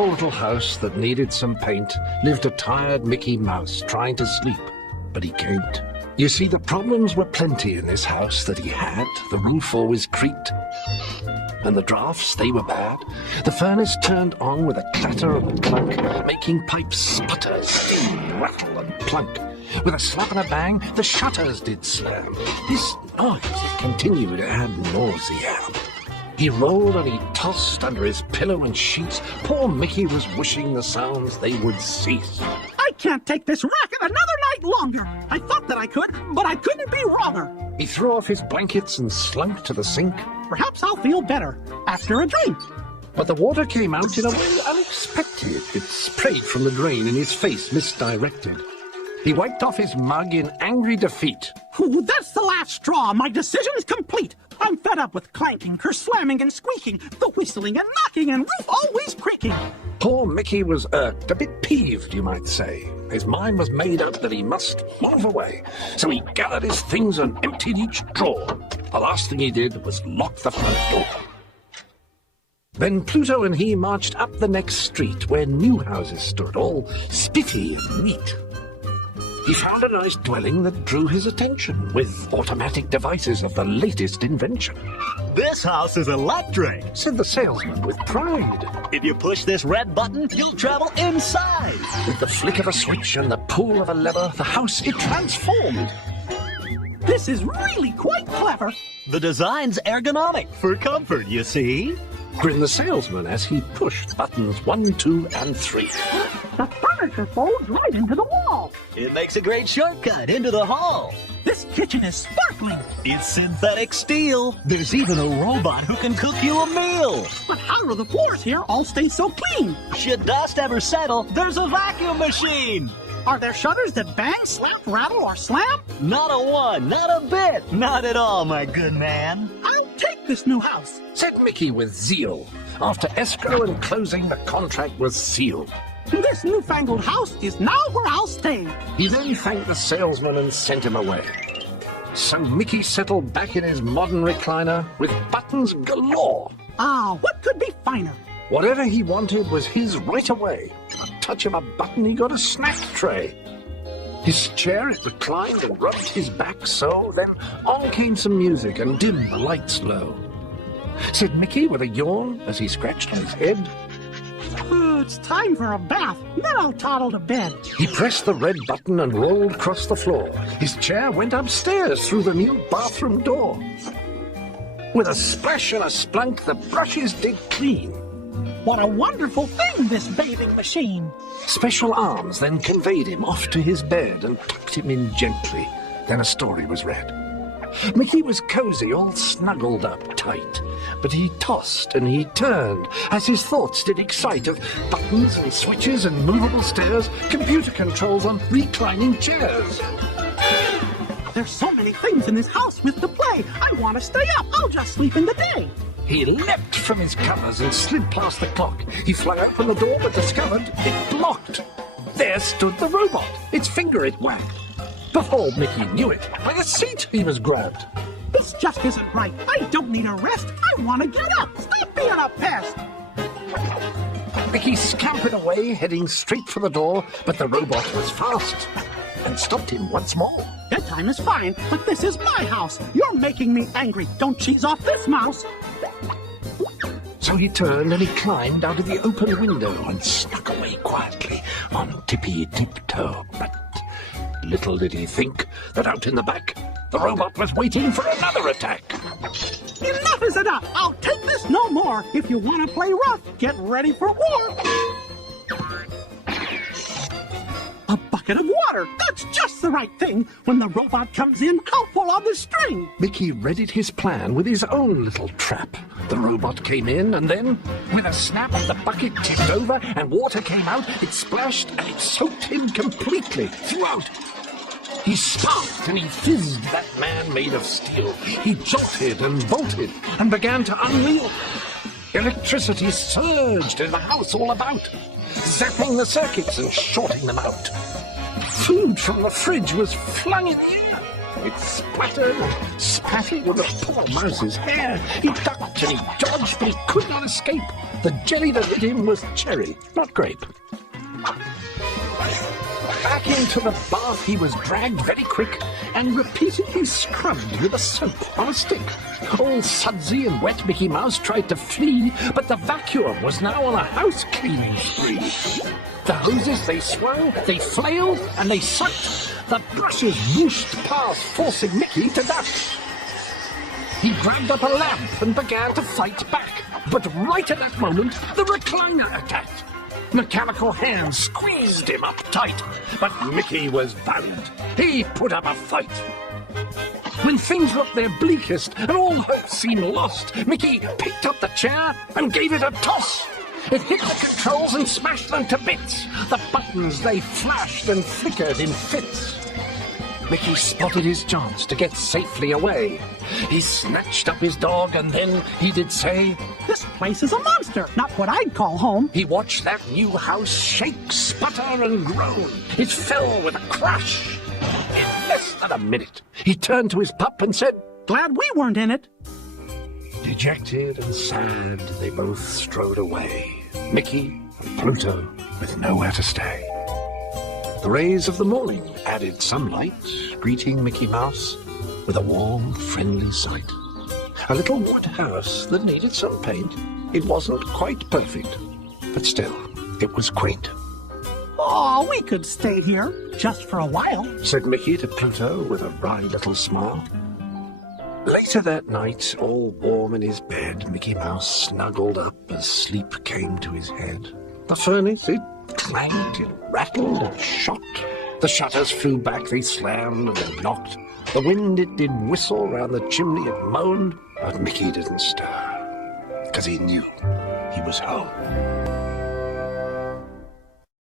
simple little house that needed some paint lived a tired Mickey Mouse trying to sleep, but he can't. You see, the problems were plenty in this house that he had. The roof always creaked, and the drafts, they were bad. The furnace turned on with a clatter and clunk, making pipes sputter, steam, rattle and plunk. With a slap and a bang, the shutters did slam. This noise, it continued ad nauseam. He rolled and he tossed under his pillow and sheets. Poor Mickey was wishing the sounds they would cease. I can't take this racket another night longer. I thought that I could, but I couldn't be wronger. He threw off his blankets and slunk to the sink. Perhaps I'll feel better after a drink. But the water came out in a way unexpected. It sprayed from the drain in his face, misdirected. He wiped off his mug in angry defeat. Ooh, that's the last straw. My decision's complete. I'm fed up with clanking, kerslamming and squeaking, the whistling and knocking and roof always creaking. Poor Mickey was irked, a bit peeved, you might say. His mind was made up that he must move away. So he gathered his things and emptied each drawer. The last thing he did was lock the front door. Then Pluto and he marched up the next street where new houses stood, all spiffy and neat. He found a nice dwelling that drew his attention, with automatic devices of the latest invention. This house is electric, Said the salesman with pride. If you push this red button, you'll travel inside. With the flick of a switch and the pull of a lever, the house, it transformed. This is really quite clever. The design's ergonomic for comfort, you see. Grinned the salesman as he pushed buttons 1, 2, and 3. The furniture folds right into the wall. It makes a great shortcut into the hall. This kitchen is sparkling. It's synthetic steel. There's even a robot who can cook you a meal. But how do the floors here all stay so clean? Should dust ever settle, there's a vacuum machine. Are there shutters that bang, slap, rattle, or slam? Not a one, not a bit, not at all, my good man. I'll take this new house. Said Mickey with zeal. After escrow and closing, the contract was sealed. This newfangled house is now where I'll stay. He then thanked the salesman and sent him away. So Mickey settled back in his modern recliner with buttons galore. Ah, what could be finer? Whatever he wanted was his right away. A touch of a button, he got a snack tray. His chair, it reclined and rubbed his back so. Then on came some music and dim the lights low. Said Mickey with a yawn as he scratched his head. It's time for a bath. Then I'll toddle to bed. He pressed the red button and rolled across the floor. His chair went upstairs through the new bathroom door. With a splash and a splunk, the brushes did clean. What a wonderful thing, this bathing machine. Special arms then conveyed him off to his bed and tucked him in gently. Then a story was read. Mickey was cozy, all snuggled up tight, but he tossed and he turned as his thoughts did excite of buttons and switches and movable stairs, computer controls on reclining chairs. There's so many things in this house with to play. I want to stay up. I'll just sleep in the day. He leapt from his covers and slid past the clock. He flung open the door but discovered it blocked. There stood the robot. Its finger it wagged. Before Mickey knew it, by the seat he was grabbed. This just isn't right. I don't need a rest. I want to get up. Stop being a pest. Mickey scampered away, heading straight for the door, but the robot was fast and stopped him once more. Bedtime is fine, but this is my house. You're making me angry. Don't cheese off this mouse. So he turned and he climbed out of the open window and snuck away quietly on tippy-tiptoe. But little did he think that out in the back, the robot was waiting for another attack. Enough is enough. I'll take this no more. If you want to play rough, get ready for war. A bucket of water. That's just the right thing. When the robot comes in, I'll pull on the string. Mickey readied his plan with his own little trap. The robot came in, and then, with a snap, the bucket tipped over, and water came out. It splashed, and it soaked him completely throughout. He sparked and he fizzed, that man made of steel. He jolted and bolted and began to unwheel. Electricity surged in the house all about, zapping the circuits and shorting them out. Food from the fridge was flung in the air. It splattered and spattered with the poor mouse's hair. He ducked and he dodged, but he could not escape. The jelly that hit him was cherry, not grape. Back into the bath he was dragged very quick and repeatedly scrubbed with a soap on a stick. All sudsy and wet Mickey Mouse tried to flee, but the vacuum was now on a house cleaning spree. The hoses, they swung, they flailed, and they sucked. The brushes whooshed past, forcing Mickey to duck. He grabbed up a lamp and began to fight back. But right at that moment, the recliner attacked. Mechanical hands squeezed him up tight, but Mickey was valiant. He put up a fight. When things looked their bleakest and all hope seemed lost, Mickey picked up the chair and gave it a toss. It hit the controls and smashed them to bits. The buttons, they flashed and flickered in fits. Mickey spotted his chance to get safely away. He snatched up his dog and then he did say, This place is a monster, not what I'd call home. he watched that new house shake, sputter, and groan. It fell with a crash. In less than a minute, he turned to his pup and said, Glad we weren't in it. dejected and sad, they both strode away. Mickey and Pluto with nowhere to stay. The rays of the morning added some light, greeting Mickey Mouse with a warm, friendly sight. A little wood house that needed some paint. It wasn't quite perfect, but still, it was quaint. Oh, we could stay here just for a while. Said Mickey to Pluto with a wry little smile. Later that night, all warm in his bed, Mickey Mouse snuggled up as sleep came to his head. The furnace, it clanged, it rattled, it shot. The shutters flew back, they slammed and they knocked. The wind, it did whistle round the chimney, it moaned. But Mickey didn't stir, 'cause he knew he was home.